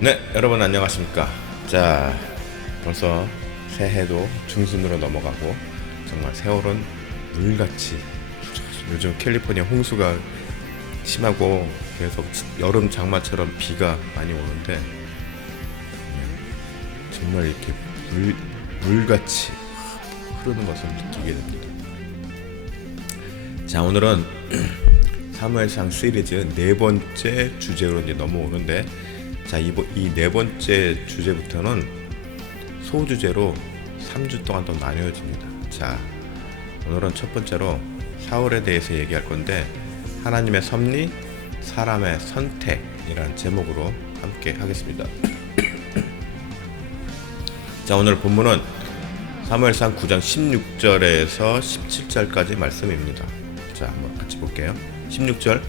네, 여러분 안녕하십니까. 자, 벌써 새해도 중순으로 넘어가고 정말 세월은 물같이 요즘 캘리포니아 홍수가 심하고 계속 여름 장마처럼 비가 많이 오는데 정말 이렇게 물같이 흐르는 것을 느끼게 됩니다. 자, 오늘은 사무엘상 시리즈 네 번째 주제로 이제 넘어오는데, 자, 이 네 번째 주제부터는 소주제로 3주 동안 또 나뉘어집니다. 자, 오늘은 첫 번째로 사울에 대해서 얘기할 건데, 하나님의 섭리, 사람의 선택이라는 제목으로 함께 하겠습니다. 자, 오늘 본문은 사무엘상 9장 16절에서 17절까지 말씀입니다. 자, 한번 같이 볼게요. 16절,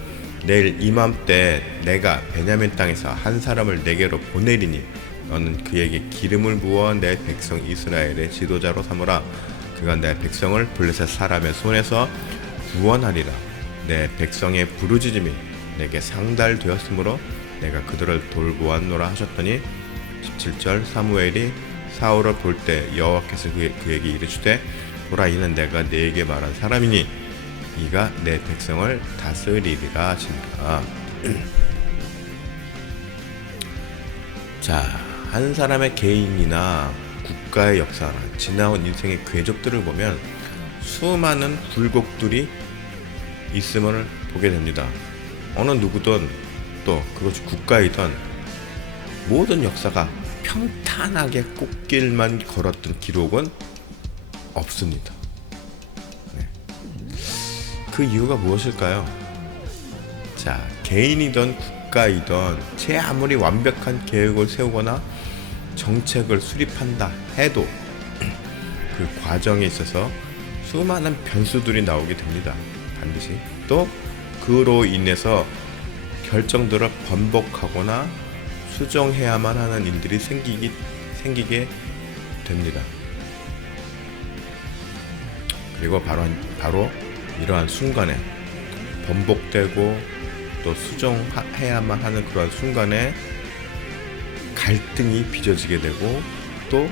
내일 이맘때 내가 베냐민 땅에서 한 사람을 내게로 보내리니 너는 그에게 기름을 부어 내 백성 이스라엘의 지도자로 삼으라. 그가 내 백성을 블레셋 사람의 손에서 구원하리라. 내 백성의 부르짖음이 내게 상달되었으므로 내가 그들을 돌보았노라 하셨더니, 17절, 사무엘이 사울을 볼 때 여호와께서 그에게 이르시되, 보라, 이는 내가 네게 말한 사람이니 이가 내 백성을 다스리리라 하시니라. 자, 한 사람의 개인이나 국가의 역사나 지나온 인생의 궤적들을 보면 수많은 굴곡들이 있음을 보게 됩니다. 어느 누구든, 또 그것이 국가이든, 모든 역사가 평탄하게 꽃길만 걸었던 기록은 없습니다. 그 이유가 무엇일까요? 자, 개인이든 국가이든 제 아무리 완벽한 계획을 세우거나 정책을 수립한다 해도 그 과정에 있어서 수많은 변수들이 나오게 됩니다. 반드시. 또 그로 인해서 결정들을 번복하거나 수정해야만 하는 일들이 생기게 됩니다. 그리고 바로 이러한 순간에 번복되고 또 수정해야만 하는 그러한 순간에 갈등이 빚어지게 되고, 또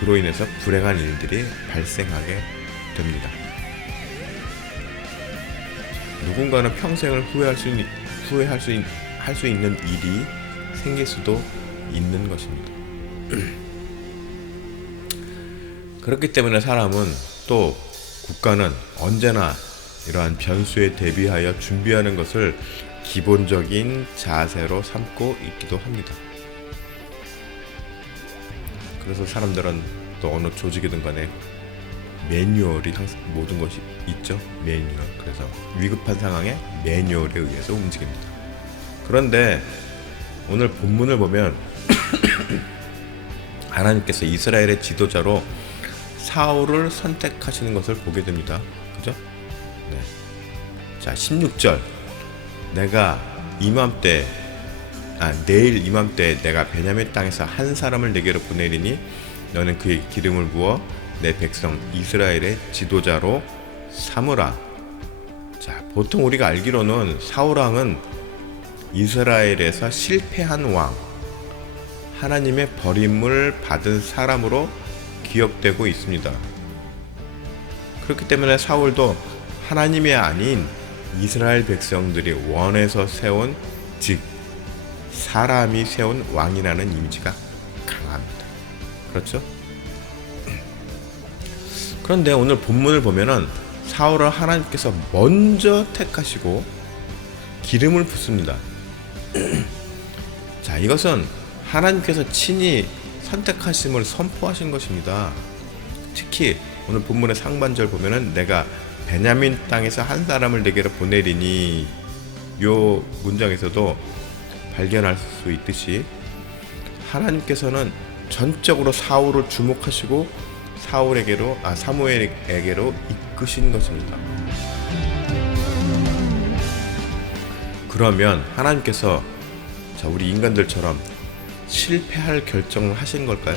그로 인해서 불행한 일들이 발생하게 됩니다. 누군가는 평생을 후회할 수 있는 일이 생길 수도 있는 것입니다. 그렇기 때문에 사람은, 또 국가는 언제나 이러한 변수에 대비하여 준비하는 것을 기본적인 자세로 삼고 있기도 합니다. 그래서 사람들은 또 어느 조직이든 간에 매뉴얼이 항상 모든 것이 있죠. 매뉴얼. 그래서 위급한 상황에 매뉴얼에 의해서 움직입니다. 그런데 오늘 본문을 보면 하나님께서 이스라엘의 지도자로 사울을 선택하시는 것을 보게 됩니다. 그죠? 네. 자, 16절, 내가 내일 이맘때 내가 베냐민 땅에서 한 사람을 내게로 보내리니 너는 그에게 기름을 부어 내 백성 이스라엘의 지도자로 삼으라. 자, 보통 우리가 알기로는 사울왕은 이스라엘에서 실패한 왕, 하나님의 버림을 받은 사람으로 기억되고 있습니다. 그렇기 때문에 사울도 하나님이 아닌 이스라엘 백성들이 원해서 세운, 즉 사람이 세운 왕이라는 이미지가 강합니다. 그렇죠? 그런데 오늘 본문을 보면은 사울을 하나님께서 먼저 택하시고 기름을 붓습니다. 자, 이것은 하나님께서 친히 선택하심을 선포하신 것입니다. 특히 오늘 본문의 상반절 보면은 내가 베냐민 땅에서 한 사람을 내게로 보내리니, 요 문장에서도 발견할 수 있듯이 하나님께서는 전적으로 사울을 주목하시고 사무엘에게로 이끄신 것입니다. 그러면 하나님께서, 자, 우리 인간들처럼 실패할 결정을 하신 걸까요?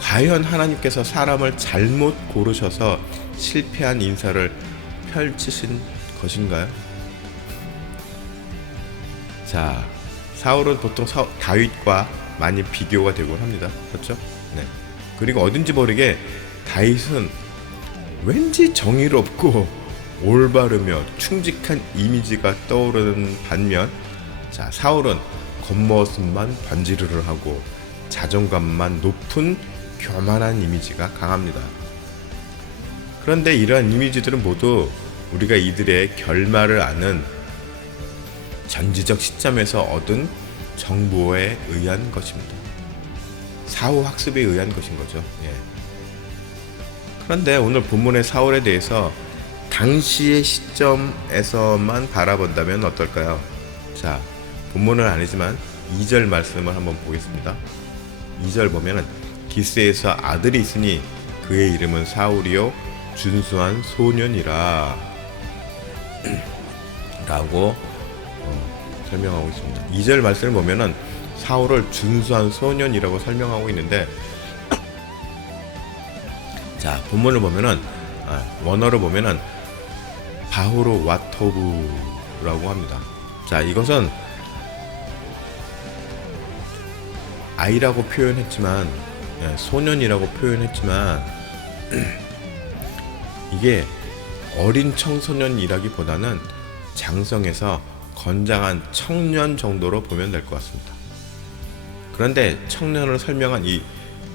과연 하나님께서 사람을 잘못 고르셔서 실패한 인사를 펼치신 것인가요? 자, 사울은 보통 다윗과 많이 비교가 되곤 합니다. 그렇죠? 네. 그리고 어딘지 모르게 다윗은 왠지 정의롭고 올바르며 충직한 이미지가 떠오르는 반면, 자, 사울은 겉모습만 번지르르 하고 자존감만 높은 교만한 이미지가 강합니다. 그런데 이러한 이미지들은 모두 우리가 이들의 결말을 아는 전지적 시점에서 얻은 정보에 의한 것입니다. 사후 학습에 의한 것인 거죠. 예. 그런데 오늘 본문의 사울에 대해서 당시의 시점에서만 바라본다면 어떨까요? 자, 본문은 아니지만 2절 말씀을 한번 보겠습니다. 2절 보면은 기스에서 아들이 있으니 그의 이름은 사울이요 준수한 소년이라 라고 설명하고 있습니다. 2절 말씀을 보면은 사울을 준수한 소년이라고 설명하고 있는데, 자, 본문을 보면은 원어를 보면은 바후로 와토브라고 합니다. 자, 이것은 아이라고 표현했지만, 소년이라고 표현했지만 이게 어린 청소년이라기보다는 장성해서 건장한 청년 정도로 보면 될 것 같습니다. 그런데 청년을 설명한 이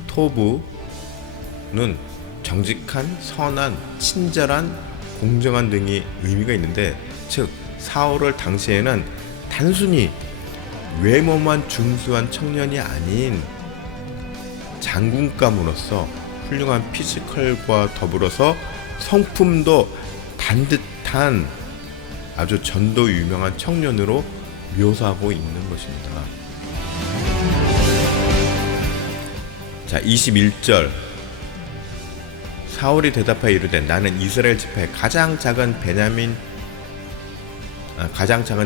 토부는 정직한, 선한, 친절한, 공정한 등의 의미가 있는데, 즉 사울을 당시에는 단순히 외모만 준수한 청년이 아닌 장군감으로서 훌륭한 피지컬과 더불어서 성품도 반듯한 아주 전도 유명한 청년으로 묘사하고 있는 것입니다. 자, 21절 사울이 대답하여 이르되 나는 이스라엘 지파의 가장 작은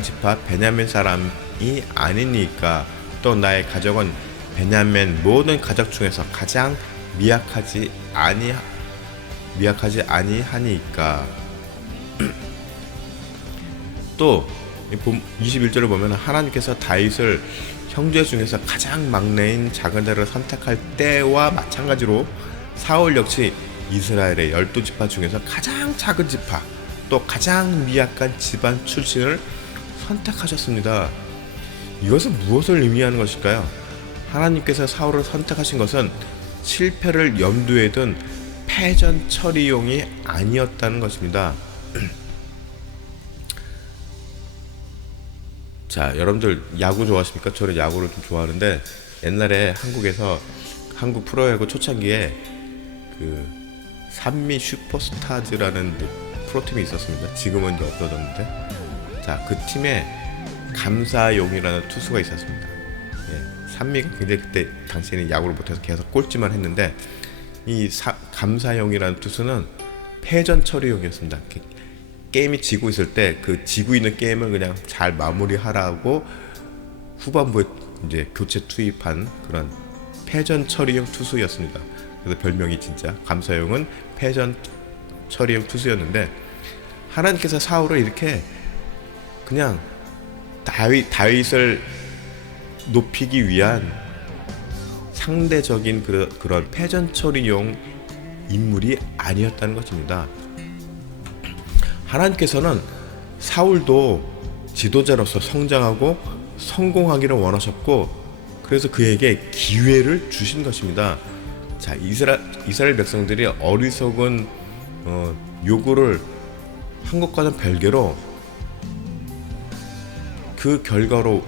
지파 베냐민 사람이 아니니까, 또 나의 가족은 베냐민 모든 가족 중에서 가장 미약하지 아니하니까. 또 21절을 보면 하나님께서 다윗을 형제 중에서 가장 막내인 작은 자를 선택할 때와 마찬가지로 사울 역시 이스라엘의 12지파 중에서 가장 작은 지파, 또 가장 미약한 집안 출신을 선택하셨습니다. 이것은 무엇을 의미하는 것일까요? 하나님께서 사울을 선택하신 것은 실패를 염두에 둔 패전 처리용이 아니었다는 것입니다. 자, 여러분들 야구 좋아하십니까? 저는 야구를 좀 좋아하는데, 옛날에 한국 프로야구 초창기에 그 산미 슈퍼스타즈라는 프로팀이 있었습니다. 지금은 이제 없어졌는데, 자, 그 팀에 감사용이라는 투수가 있었습니다. 예, 산미가 굉장히 그때 당시에는 야구를 못해서 계속 꼴찌만 했는데, 이 감사용이라는 투수는 패전 처리용이었습니다. 게임이 지고 있을 때 그 지고 있는 게임을 그냥 잘 마무리하라고 후반부에 이제 교체 투입한 그런 패전 처리용 투수였습니다. 그래서 별명이 진짜 감사용은 패전 처리용 투수였는데, 하나님께서 사울을 이렇게 그냥 다윗을 높이기 위한 상대적인 그런 패전 처리용 인물이 아니었다는 것입니다. 하나님께서는 사울도 지도자로서 성장하고 성공하기를 원하셨고, 그래서 그에게 기회를 주신 것입니다. 자, 이스라엘 백성들이 어리석은 요구를 한 것과는 별개로 그 결과로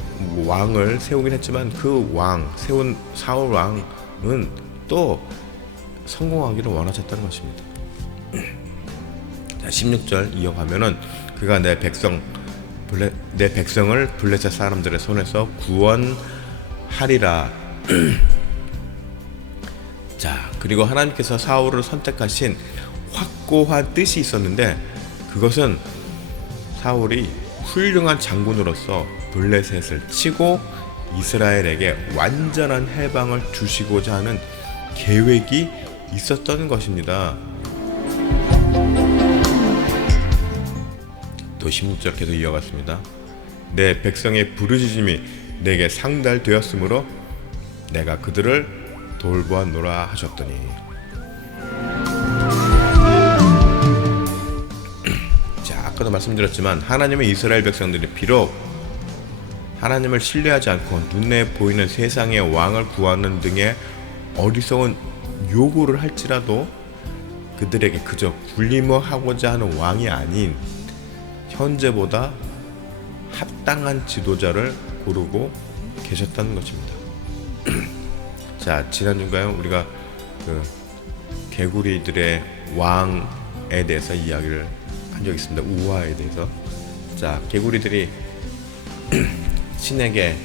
왕을 세우긴 했지만, 그 세운 사울 왕은 또 성공하기를 원하셨다는 것입니다. 자, 16절 이어가면은 그가 내 백성을 블레셋 사람들의 손에서 구원하리라. 자, 그리고 하나님께서 사울을 선택하신 확고한 뜻이 있었는데, 그것은 사울이 훌륭한 장군으로서 블레셋을 치고 이스라엘에게 완전한 해방을 주시고자 하는 계획이 있었던 것입니다. 또 16절 계속 이어갔습니다. 내 백성의 부르짖음이 내게 상달되었으므로 내가 그들을 돌보았노라 하셨더니. 자, 아까도 말씀드렸지만 하나님의 이스라엘 백성들이 비록 하나님을 신뢰하지 않고 눈에 보이는 세상의 왕을 구하는 등의 어리석은 요구를 할지라도 그들에게 그저 군림하고자 하는 왕이 아닌 현재보다 합당한 지도자를 고르고 계셨다는 것입니다. 자, 지난주인가요? 우리가 그 개구리들의 왕에 대해서 이야기를 한 적이 있습니다. 우화에 대해서. 자, 개구리들이 신에게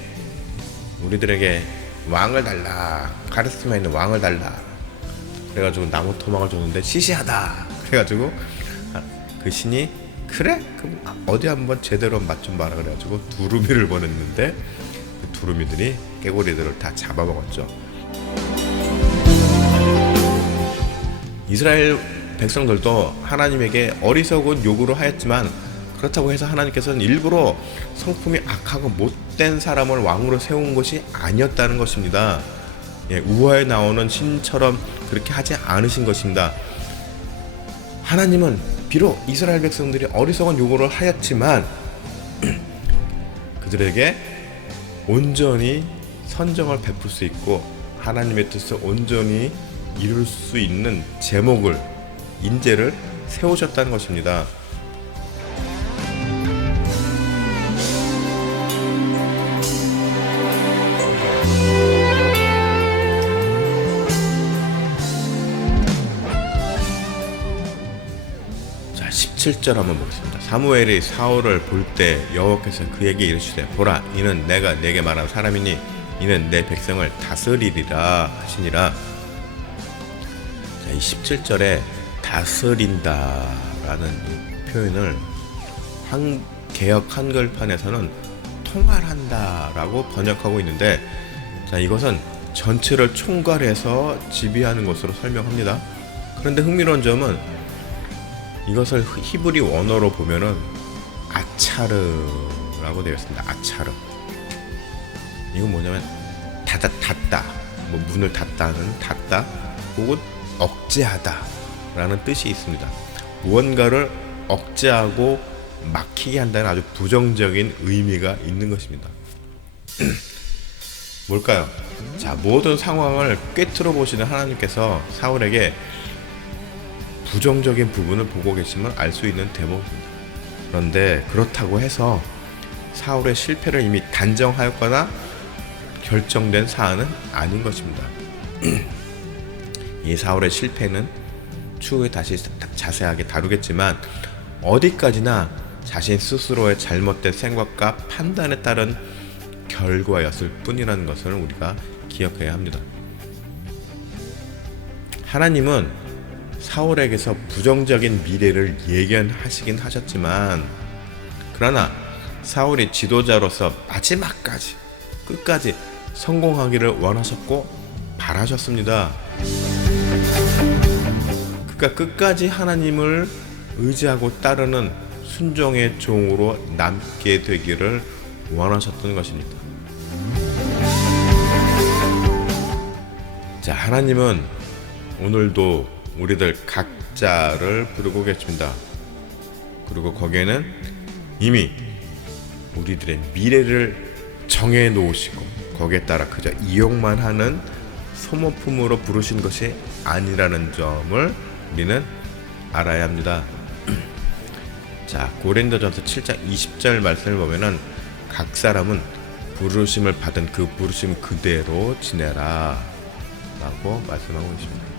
우리들에게 왕을 달라, 카리스마 있는 왕을 달라 그래가지고 나무 토막을 줬는데 시시하다 그래가지고 그 신이 그래? 그럼 어디 한번 제대로 맛 좀 봐라 그래가지고 두루미를 보냈는데 그 두루미들이 개구리들을 다 잡아먹었죠. 이스라엘 백성들도 하나님에게 어리석은 요구를 하였지만 그렇다고 해서 하나님께서는 일부러 성품이 악하고 못된 사람을 왕으로 세운 것이 아니었다는 것입니다. 예, 우화에 나오는 신처럼 그렇게 하지 않으신 것입니다. 하나님은 비록 이스라엘 백성들이 어리석은 요구를 하였지만 그들에게 온전히 선정을 베풀 수 있고 하나님의 뜻을 온전히 이룰 수 있는 제목을, 인재를 세우셨다는 것입니다. 자, 17절 한번 보겠습니다. 사무엘이 사울을 볼 때 여호와께서 그에게 이르시되 보라, 이는 내가 내게 말한 사람이니 이는 내 백성을 다스리리라 하시니라. 자, 이 17절에 다스린다라는 표현을 개역 한글판에서는 통할한다라고 번역하고 있는데, 자, 이것은 전체를 총괄해서 지배하는 것으로 설명합니다. 그런데 흥미로운 점은 이것을 히브리 원어로 보면은 아차르라고 되어 있습니다. 아차르. 이건 뭐냐면 닫다, 뭐 문을 닫다는 닫다, 혹은 억제하다라는 뜻이 있습니다. 무언가를 억제하고 막히게 한다는 아주 부정적인 의미가 있는 것입니다. 뭘까요? 자, 모든 상황을 꿰뚫어 보시는 하나님께서 사울에게 부정적인 부분을 보고 계시면 알 수 있는 대목입니다. 그런데 그렇다고 해서 사울의 실패를 이미 단정하였거나 결정된 사안은 아닌 것입니다. 이 사울의 실패는 추후에 다시 자세하게 다루겠지만 어디까지나 자신 스스로의 잘못된 생각과 판단에 따른 결과였을 뿐이라는 것을 우리가 기억해야 합니다. 하나님은 사울에게서 부정적인 미래를 예견하시긴 하셨지만, 그러나 사울이 지도자로서 마지막까지 끝까지 성공하기를 원하셨고 바라셨습니다. 그러니까 끝까지 하나님을 의지하고 따르는 순종의 종으로 남게 되기를 원하셨던 것입니다. 자, 하나님은 오늘도 우리들 각자를 부르고 계십니다. 그리고 거기에는 이미 우리들의 미래를 정해 놓으시고 거기에 따라 그저 이용만 하는 소모품으로 부르신 것이 아니라는 점을 우리는 알아야 합니다. 자, 고린도전서 7장 20절 말씀을 보면은 각 사람은 부르심을 받은 그 부르심 그대로 지내라 라고 말씀하고 있습니다.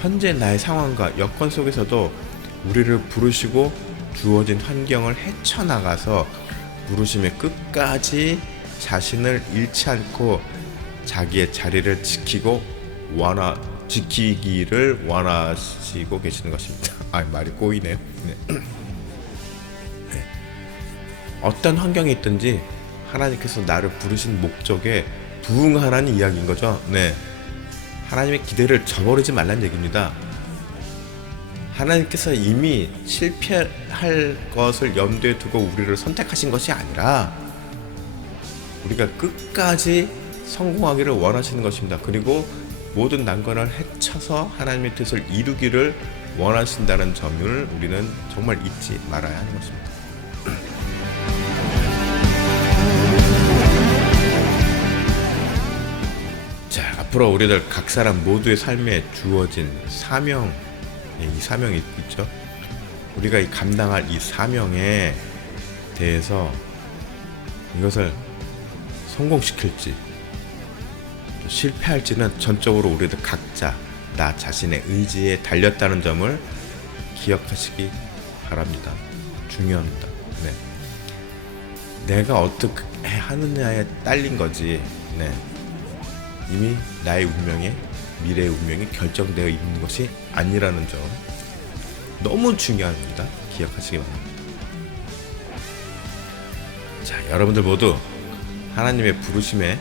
현재 나의 상황과 여건 속에서도 우리를 부르시고 주어진 환경을 헤쳐나가서 부르심의 끝까지 자신을 잃지 않고 자기의 자리를 지키기를 원하시고 계시는 것입니다. 말이 꼬이네요. 네. 네. 어떤 환경이 있든지 하나님께서 나를 부르신 목적에 부응하라는 이야기인 거죠. 네. 하나님의 기대를 저버리지 말라는 얘기입니다. 하나님께서 이미 실패할 것을 염두에 두고 우리를 선택하신 것이 아니라 우리가 끝까지 성공하기를 원하시는 것입니다. 그리고 모든 난관을 헤쳐서 하나님의 뜻을 이루기를 원하신다는 점을 우리는 정말 잊지 말아야 하는 것입니다. 자, 앞으로 우리들 각 사람 모두의 삶에 주어진 사명, 이 사명이 있죠. 우리가 이 감당할 이 사명에 대해서 이것을 성공시킬지 실패할지는 전적으로 우리들 각자 나 자신의 의지에 달렸다는 점을 기억하시기 바랍니다. 중요합니다. 네. 내가 어떻게 하느냐에 딸린 거지. 네. 이미 나의 운명에 미래의 운명이 결정되어 있는 것이 아니라는 점 너무 중요합니다. 기억하시기 바랍니다. 자, 여러분들 모두 하나님의 부르심에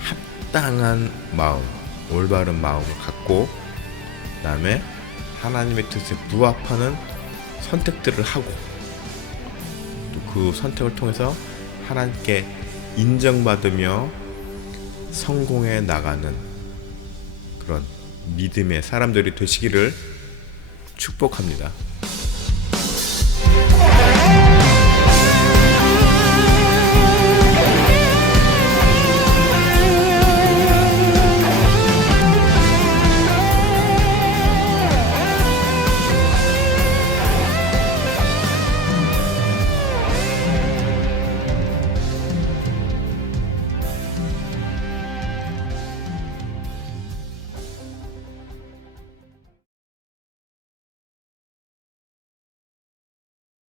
합당한 마음, 올바른 마음을 갖고 그다음에 하나님의 뜻에 부합하는 선택들을 하고 또 그 선택을 통해서 하나님께 인정받으며 성공해 나가는 그런 믿음의 사람들이 되시기를 축복합니다.